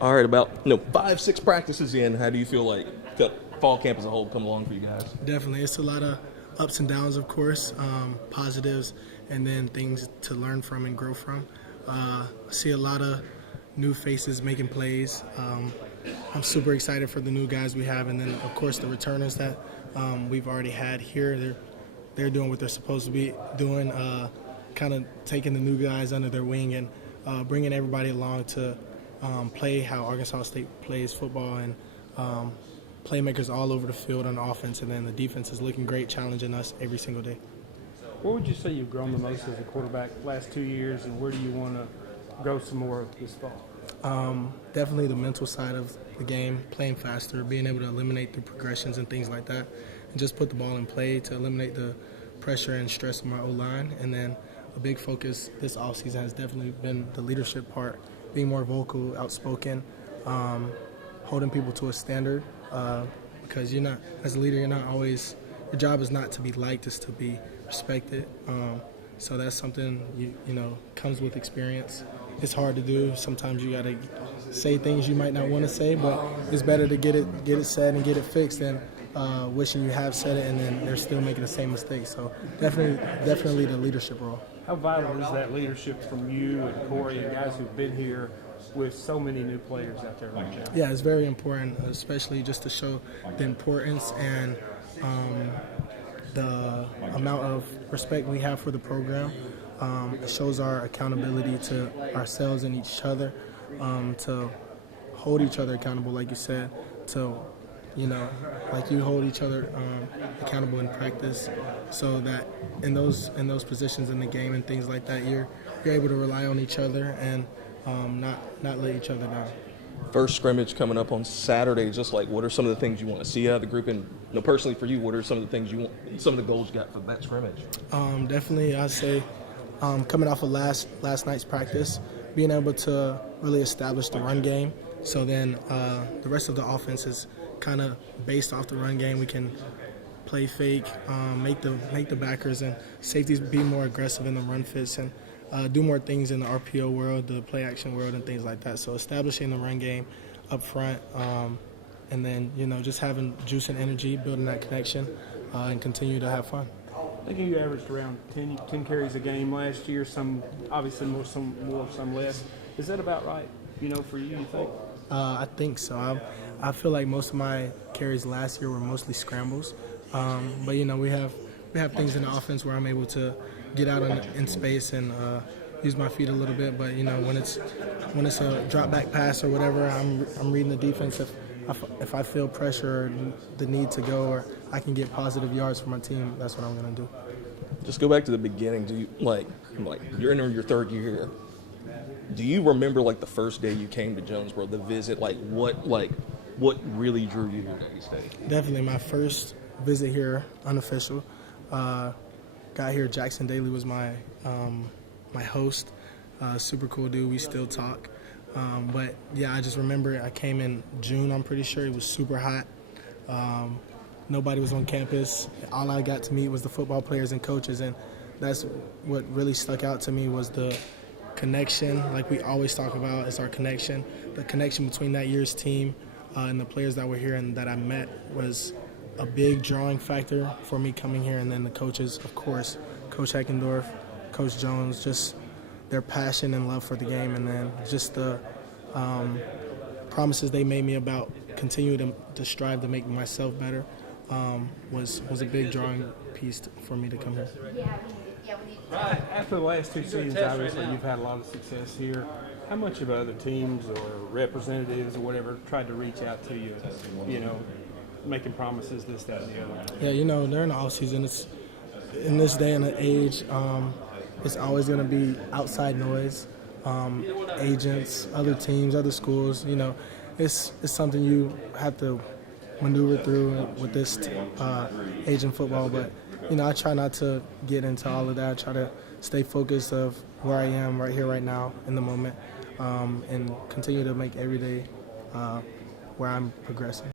All right, about 5, 6 practices in, how do you feel like the fall camp as a whole come along for you guys? Definitely. It's a lot of ups and downs, of course, positives, and then things to learn from and grow from. I see a lot of new faces making plays. I'm super excited for the new guys we have, and then, of course, the returners that we've already had here. They're doing what they're supposed to be doing, kind of taking the new guys under their wing and bringing everybody along to play how Arkansas State plays football, and playmakers all over the field on offense, and then the defense is looking great, challenging us every single day. Where would you say you've grown the most as a quarterback last 2 years, and where do you want to go some more this fall? Definitely the mental side of the game, playing faster, being able to eliminate the progressions and things like that, and just put the ball in play to eliminate the pressure and stress of my O-line. And then a big focus this offseason has definitely been the leadership part, being more vocal, outspoken, holding people to a standard, because you're not, as a leader, you're not always, your job is not to be liked, it's to be respected. So that's something, you know, comes with experience. It's hard to do. Sometimes you got to say things you might not want to say, but it's better to get it said and get it fixed than wishing you have said it and then they're still making the same mistake. So definitely the leadership role. How vital is that leadership from you and Corey and guys who've been here with so many new players out there right now? Yeah, it's very important, especially just to show the importance and the amount of respect we have for the program. It shows our accountability to ourselves and each other, to hold each other accountable, like you said, to, you know, like you hold each other accountable in practice, so that in those positions in the game and things like that, you're able to rely on each other and not let each other down. First scrimmage coming up on Saturday. Just like, what are some of the things you want to see out of the group? And personally for you, what are some of the things you want, some of the goals you got for that scrimmage? Definitely, I'd say coming off of last night's practice, being able to really establish the run game. So then the rest of the offense is kind of based off the run game. We can play fake, make the backers and safeties be more aggressive in the run fits, and do more things in the RPO world, the play action world, and things like that. So establishing the run game up front, and then, you know, just having juice and energy, building that connection, and continue to have fun. I think you averaged around 10 carries a game last year, some obviously more, some less. Is that about right, for you think? I think so. I feel like most of my carries last year were mostly scrambles. But, we have things in the offense where I'm able to get out in space and use my feet a little bit. But, when it's a drop back pass or whatever, I'm reading the defense. If I feel pressure or the need to go, or I can get positive yards for my team, that's what I'm going to do. Just go back to the beginning. Do you like you're entering your third year here? Do you remember the first day you came to Jonesboro, the visit? What really drew you here to State? Definitely my first visit here, unofficial. Got here. Jackson Daly was my host. Super cool dude. We still talk. But yeah, I just remember I came in June. I'm pretty sure it was super hot. Nobody was on campus. All I got to meet was the football players and coaches, and that's what really stuck out to me was the connection. Like we always talk about, is our connection. The connection between that year's team and the players that were here and that I met was a big drawing factor for me coming here. And then the coaches, of course, Coach Heckendorf, Coach Jones, just their passion and love for the game, and then just the promises they made me about continuing to strive to make myself better was a big drawing piece for me to come here. After the last 2 seasons, obviously you've had a lot of success here. How much have other teams or representatives or whatever tried to reach out to you, making promises, this, that, and the other? Yeah, during the offseason, it's in this day and age, it's always going to be outside noise, agents, other teams, other schools. It's something you have to maneuver through with this age in football. But I try not to get into all of that. I try to stay focused of where I am right here, right now, in the moment, and continue to make every day where I'm progressing.